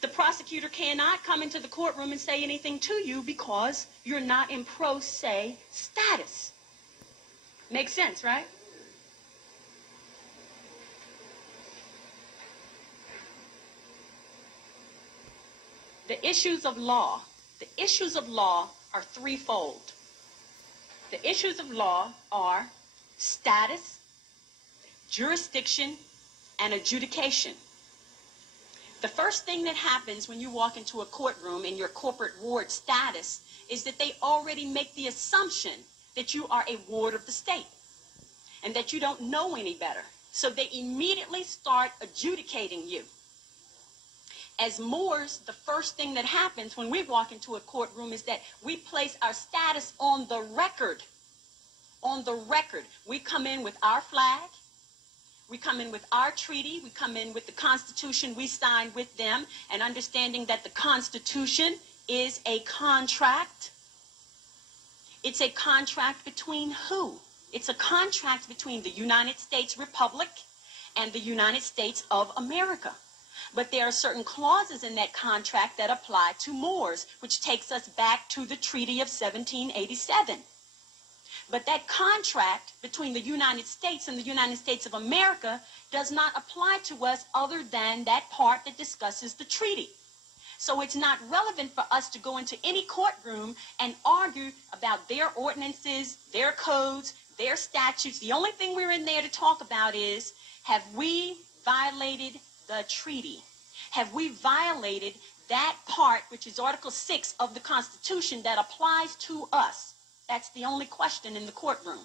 the prosecutor cannot come into the courtroom and say anything to you because you're not in pro se status. Makes sense, right? The issues of law are threefold. The issues of law are status, jurisdiction, and adjudication. The first thing that happens when you walk into a courtroom in your corporate ward status is that they already make the assumption that you are a ward of the state and that you don't know any better. So they immediately start adjudicating you. As Moors, the first thing that happens when we walk into a courtroom is that we place our status on the record. On the record. We come in with our flag. We come in with our treaty. We come in with the Constitution we signed with them, and understanding that the Constitution is a contract. It's a contract between who? It's a contract between the United States Republic and the United States of America. But there are certain clauses in that contract that apply to Moors, which takes us back to the Treaty of 1787. But that contract between the United States and the United States of America does not apply to us other than that part that discusses the treaty. So it's not relevant for us to go into any courtroom and argue about their ordinances, their codes, their statutes. The only thing we're in there to talk about is, have we violated the treaty? Have we violated that part, which is Article 6 of the Constitution, that applies to us? That's the only question in the courtroom,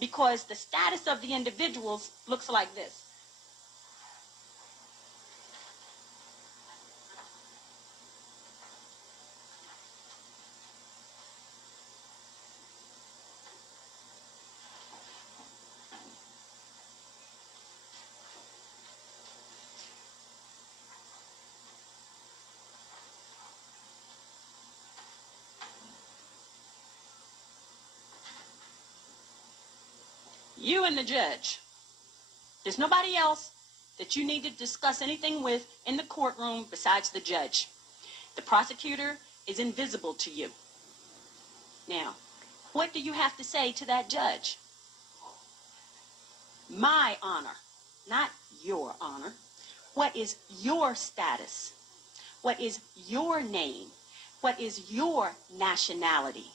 because the status of the individuals looks like this. You and the judge. There's nobody else that you need to discuss anything with in the courtroom besides the judge. The prosecutor is invisible to you. Now, what do you have to say to that judge? My honor, not your honor. What is your status? What is your name? What is your nationality?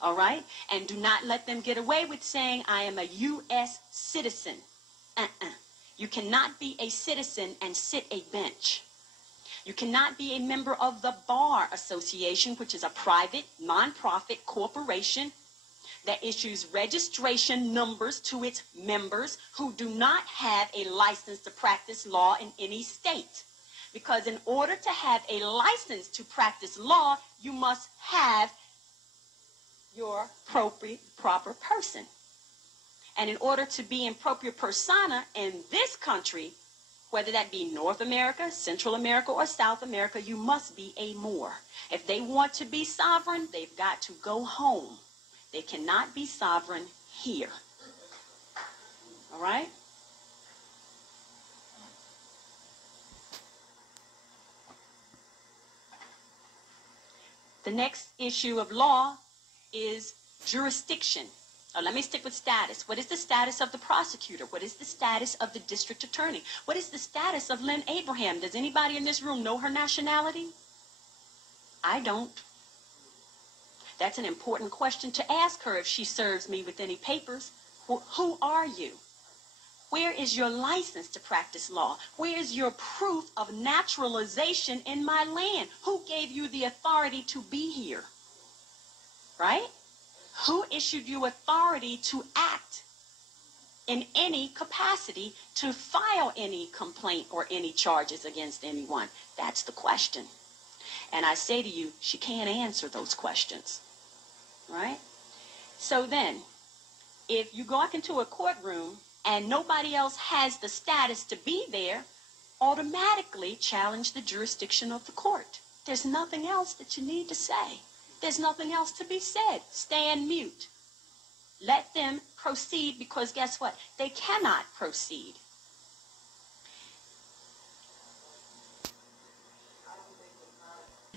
All right? And do not let them get away with saying, I am a U.S. citizen. You cannot be a citizen and sit a bench. You cannot be a member of the Bar Association, which is a private, nonprofit corporation that issues registration numbers to its members who do not have a license to practice law in any state. Because in order to have a license to practice law, you must have your proper person. And in order to be in propria persona in this country, whether that be North America, Central America, or South America, you must be a Moor. If they want to be sovereign, they've got to go home. They cannot be sovereign here. All right? The next issue of law is jurisdiction. Now, let me stick with status. What is the status of the prosecutor? What is the status of the district attorney? What is the status of Lynn Abraham? Does anybody in this room know her nationality? I don't. That's an important question to ask her if she serves me with any papers. Well, who are you? Where is your license to practice law? Where is your proof of naturalization in my land? Who gave you the authority to be here? Right? Who issued you authority to act in any capacity, to file any complaint or any charges against anyone? That's the question. And I say to you, she can't answer those questions. Right? So then, if you walk into a courtroom and nobody else has the status to be there, automatically challenge the jurisdiction of the court. There's nothing else that you need to say. There's nothing else to be said. Stand mute. Let them proceed, because guess what? They cannot proceed.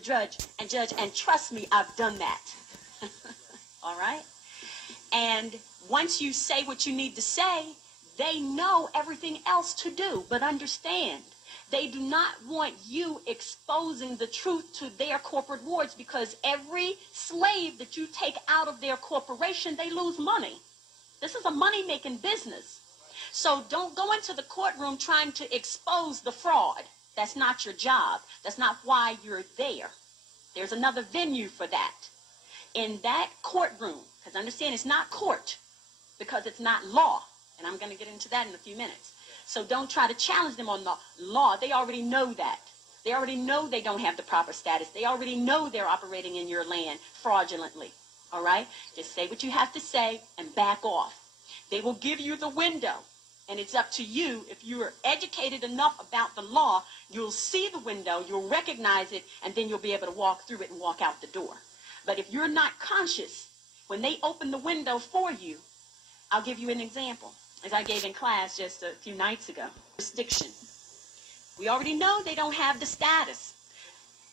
judge, and trust me, I've done that. All right? And once you say what you need to say, they know everything else to do. But understand, they do not want you exposing the truth to their corporate wards, because every slave that you take out of their corporation, they lose money. This is a money-making business. So don't go into the courtroom trying to expose the fraud. That's not your job. That's not why you're there. There's another venue for that. In that courtroom, because understand it's not court, because it's not law. And I'm going to get into that in a few minutes. So don't try to challenge them on the law. They already know that. They already know they don't have the proper status. They already know they're operating in your land fraudulently. All right? Just say what you have to say and back off. They will give you the window. And it's up to you. If you are educated enough about the law, you'll see the window, you'll recognize it, and then you'll be able to walk through it and walk out the door. But if you're not conscious, when they open the window for you, I'll give you an example, as I gave in class just a few nights ago. Jurisdiction. We already know they don't have the status.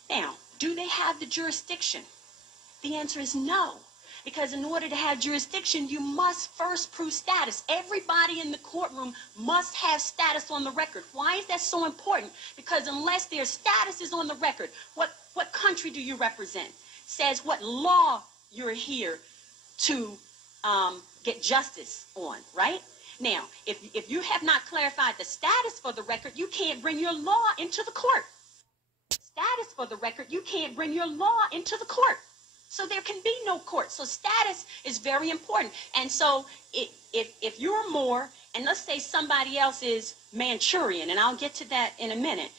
Now, do they have the jurisdiction? The answer is no. Because in order to have jurisdiction, you must first prove status. Everybody in the courtroom must have status on the record. Why is that so important? Because unless their status is on the record, what country do you represent? Says what law you're here to get justice on, right? Now, if you have not clarified the status for the record, you can't bring your law into the court. Status for the record, you can't bring your law into the court. So there can be no court. So status is very important. And so if you're Moore, and let's say somebody else is Manchurian, and I'll get to that in a minute,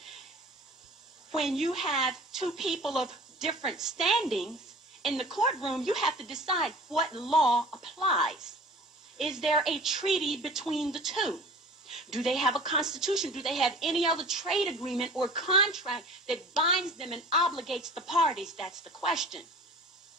when you have two people of different standings in the courtroom, you have to decide what law applies. Is there a treaty between the two? Do they have a constitution? Do they have any other trade agreement or contract that binds them and obligates the parties? That's the question.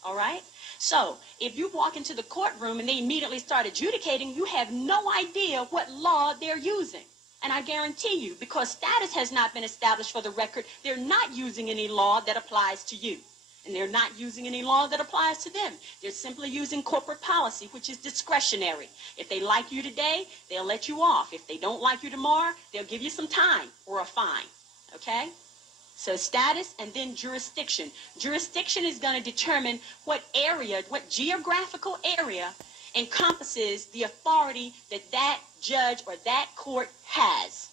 All right? So if you walk into the courtroom and they immediately start adjudicating, you have no idea what law they're using. And I guarantee you, because status has not been established for the record, they're not using any law that applies to you. And they're not using any law that applies to them. They're simply using corporate policy, which is discretionary. If they like you today, they'll let you off. If they don't like you tomorrow, they'll give you some time or a fine. Okay? So status and then jurisdiction. Jurisdiction is going to determine what area, what geographical area encompasses the authority that that judge or that court has.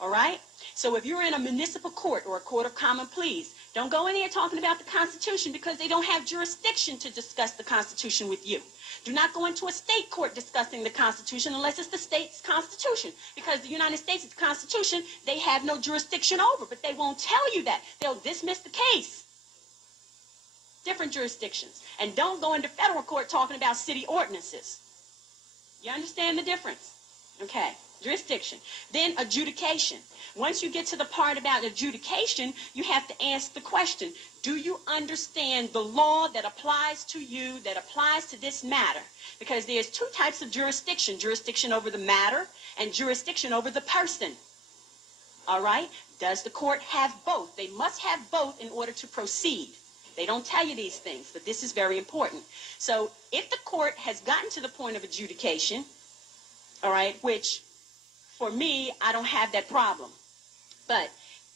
All right? So if you're in a municipal court or a court of common pleas, don't go in there talking about the Constitution, because they don't have jurisdiction to discuss the Constitution with you. Do not go into a state court discussing the Constitution unless it's the state's Constitution, because the United States' Constitution, they have no jurisdiction over, but they won't tell you that. They'll dismiss the case. Different jurisdictions. And don't go into federal court talking about city ordinances. You understand the difference? Okay. Jurisdiction. Then adjudication. Once you get to the part about adjudication, you have to ask the question, do you understand the law that applies to you, that applies to this matter? Because there's two types of jurisdiction. Jurisdiction over the matter and jurisdiction over the person. All right? Does the court have both? They must have both in order to proceed. They don't tell you these things, but this is very important. So if the court has gotten to the point of adjudication, all right, which for me, I don't have that problem. But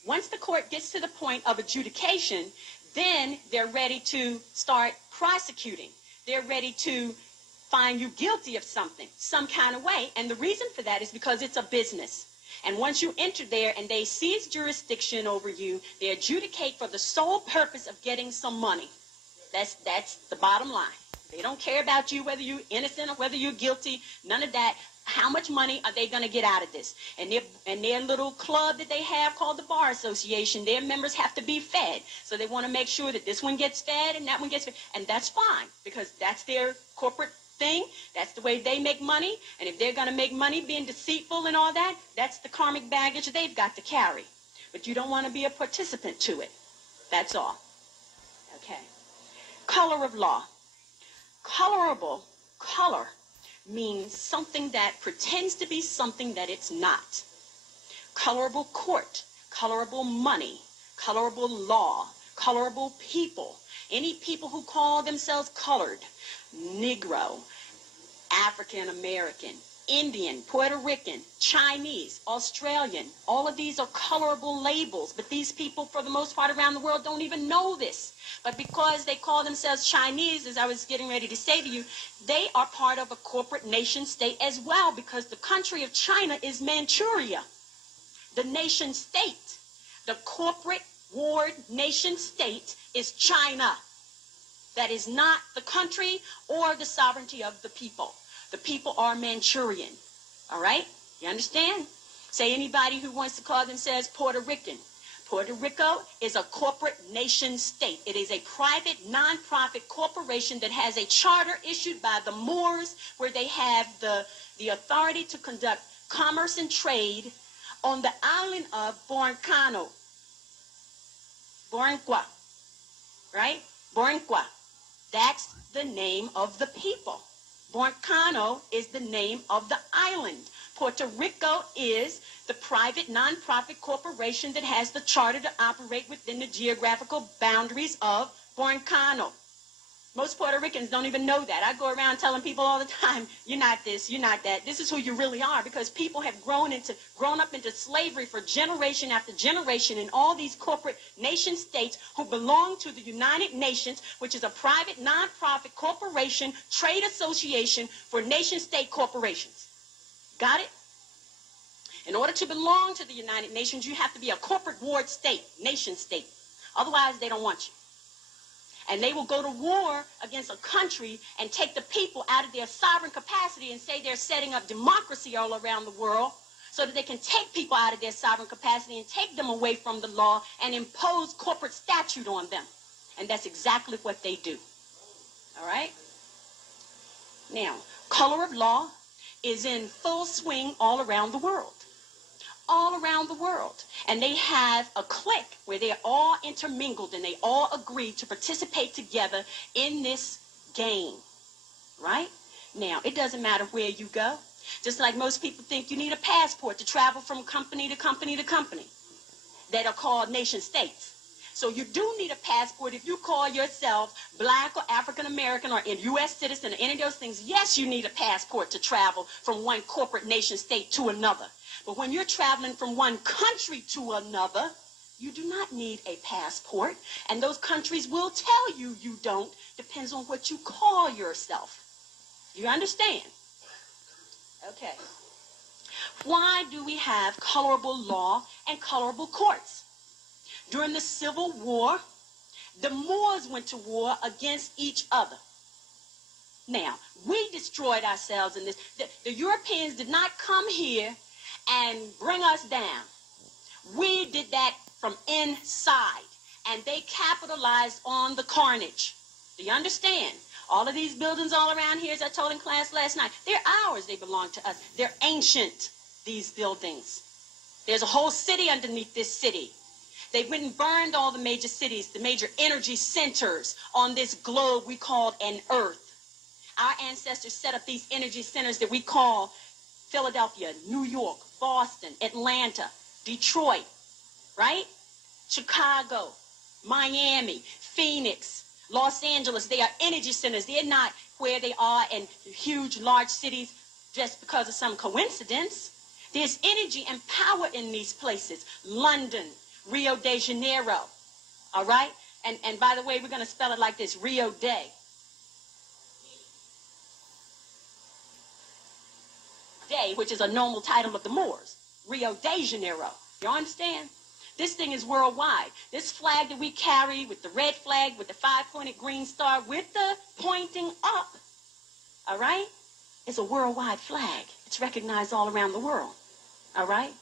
once the court gets to the point of adjudication, then they're ready to start prosecuting. They're ready to find you guilty of something, some kind of way. And the reason for that is because it's a business. And once you enter there and they seize jurisdiction over you, they adjudicate for the sole purpose of getting some money. That's the bottom line. They don't care about you, whether you're innocent or whether you're guilty, none of that. How much money are they going to get out of this? And their little club that they have called the Bar Association, their members have to be fed. So they want to make sure that this one gets fed and that one gets fed. And that's fine, because that's their corporate thing. That's the way they make money. And if they're going to make money being deceitful and all that, that's the karmic baggage they've got to carry. But you don't want to be a participant to it. That's all. Okay. Color of law. Colorable, color, means something that pretends to be something that it's not. Colorable court, colorable money, colorable law, colorable people, any people who call themselves colored, Negro, African American, Indian, Puerto Rican, Chinese, Australian, all of these are colorable labels, but these people for the most part around the world don't even know this. But because they call themselves Chinese, as I was getting ready to say to you, they are part of a corporate nation state as well, because the country of China is Manchuria. The nation state, the corporate ward nation state is China. That is not the country or the sovereignty of the people. The people are Manchurian. All right? You understand? Say anybody who wants to call themselves Puerto Rican. Puerto Rico is a corporate nation state. It is a private, non-profit corporation that has a charter issued by the Moors, where they have the authority to conduct commerce and trade on the island of Borinquen. Right? Borinquen. That's the name of the people. Borinquen is the name of the island. Puerto Rico is the private non-profit corporation that has the charter to operate within the geographical boundaries of Borinquen. Most Puerto Ricans don't even know that. I go around telling people all the time, you're not this, you're not that. This is who you really are, because people have grown up into slavery for generation after generation in all these corporate nation states who belong to the United Nations, which is a private non-profit corporation trade association for nation state corporations. Got it? In order to belong to the United Nations, you have to be a corporate ward state, nation state. Otherwise, they don't want you. And they will go to war against a country and take the people out of their sovereign capacity and say they're setting up democracy all around the world so that they can take people out of their sovereign capacity and take them away from the law and impose corporate statute on them. And that's exactly what they do. All right? Now, color of law is in full swing all around the world. All around the world. And they have a clique where they're all intermingled and they all agree to participate together in this game. Right? Now, it doesn't matter where you go. Just like most people think you need a passport to travel from company to company to company that are called nation states. So you do need a passport if you call yourself black or African American or a U.S. citizen or any of those things. Yes, you need a passport to travel from one corporate nation state to another. But when you're traveling from one country to another, you do not need a passport. And those countries will tell you you don't. Depends on what you call yourself. You understand? Okay. Why do we have colorable law and colorable courts? During the Civil War, the Moors went to war against each other. Now, we destroyed ourselves in this. The Europeans did not come here and bring us down. We did that from inside, and they capitalized on the carnage. Do you understand? All of these buildings all around here, as I told in class last night, they're ours. They belong to us. They're ancient, these buildings. There's a whole city underneath this city. They went and burned all the major cities, the major energy centers on this globe we called an earth. Our ancestors set up these energy centers that we call Philadelphia, New York, Boston, Atlanta, Detroit, right? Chicago, Miami, Phoenix, Los Angeles. They are energy centers. They're not where they are in huge, large cities just because of some coincidence. There's energy and power in these places. London, Rio de Janeiro, all right? And by the way, we're going to spell it like this, Rio de. Which is a normal title of the Moors, Rio de Janeiro. You understand? This thing is worldwide. This flag that we carry with the red flag, with the 5-pointed green star, with the pointing up, all right, is a worldwide flag. It's recognized all around the world, all right?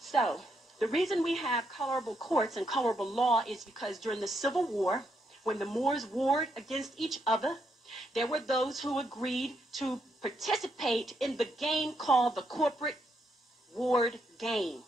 So, the reason we have colorable courts and colorable law is because during the Civil War, when the Moors warred against each other, there were those who agreed to participate in the game called the corporate ward game.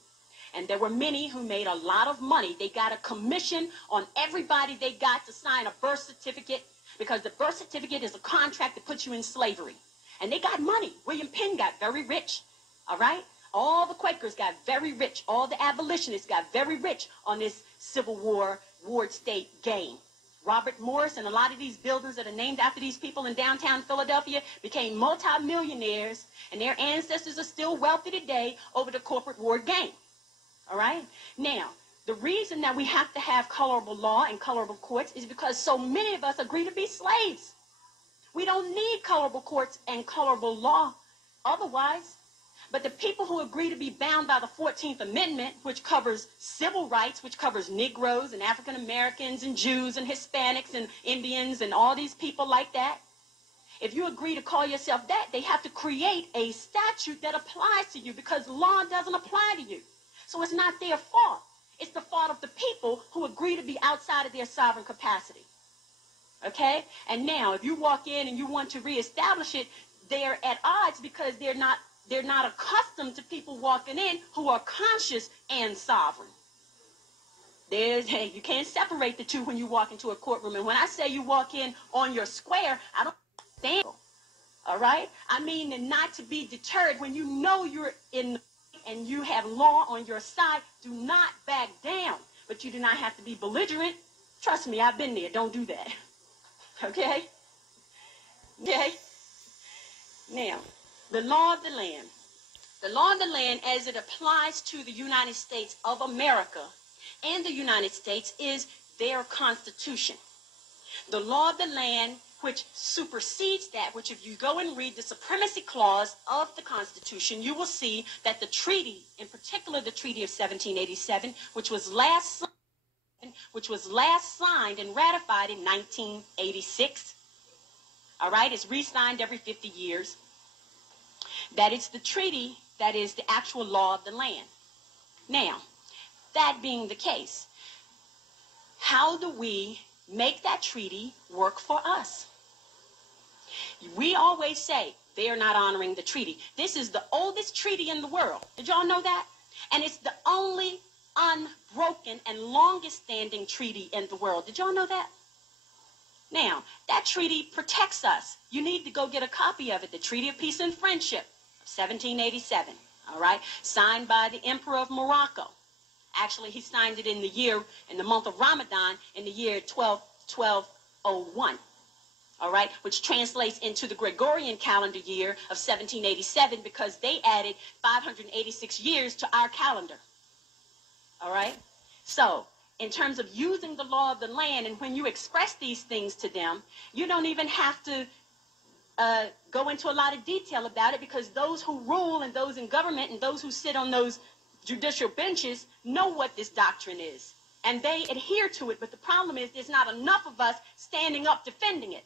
And there were many who made a lot of money. They got a commission on everybody they got to sign a birth certificate, because the birth certificate is a contract that puts you in slavery. And they got money. William Penn got very rich, all right? All the Quakers got very rich. All the abolitionists got very rich on this Civil War ward state game. Robert Morris and a lot of these buildings that are named after these people in downtown Philadelphia became multimillionaires, and their ancestors are still wealthy today over the corporate ward game. All right? Now, the reason that we have to have colorable law and colorable courts is because so many of us agree to be slaves. We don't need colorable courts and colorable law otherwise. But the people who agree to be bound by the 14th Amendment, which covers civil rights, which covers Negroes and African Americans and Jews and Hispanics and Indians and all these people like that, if you agree to call yourself that, they have to create a statute that applies to you because law doesn't apply to you. So it's not their fault. It's the fault of the people who agree to be outside of their sovereign capacity. Okay? And now, if you walk in and you want to reestablish it, they're at odds because they're not accustomed to people walking in who are conscious and sovereign. You can't separate the two when you walk into a courtroom. And when I say you walk in on your square, I don't stand. All right? I mean not to be deterred when you know you're in and you have law on your side. Do not back down. But you do not have to be belligerent. Trust me, I've been there. Don't do that. Okay? Okay? Now, the law of the land. The law of the land as it applies to the United States of America and the United States is their Constitution. The law of the land which supersedes that, which if you go and read the Supremacy Clause of the Constitution, you will see that the treaty, in particular the Treaty of 1787, which was last signed and ratified in 1986, all right, it's re-signed every 50 years, that it's the treaty that is the actual law of the land. Now, that being the case, how do we make that treaty work for us? We always say they are not honoring the treaty. This is the oldest treaty in the world. Did y'all know that? And it's the only unbroken and longest standing treaty in the world. Did y'all know that? Now, that treaty protects us. You need to go get a copy of it, the Treaty of Peace and Friendship of 1787, all right, signed by the Emperor of Morocco. Actually, he signed it in the month of Ramadan in the year 1201, all right, which translates into the Gregorian calendar year of 1787 because they added 586 years to our calendar, all right? So, in terms of using the law of the land, and when you express these things to them, you don't even have to go into a lot of detail about it because those who rule and those in government and those who sit on those judicial benches know what this doctrine is. And they adhere to it, but the problem is there's not enough of us standing up defending it.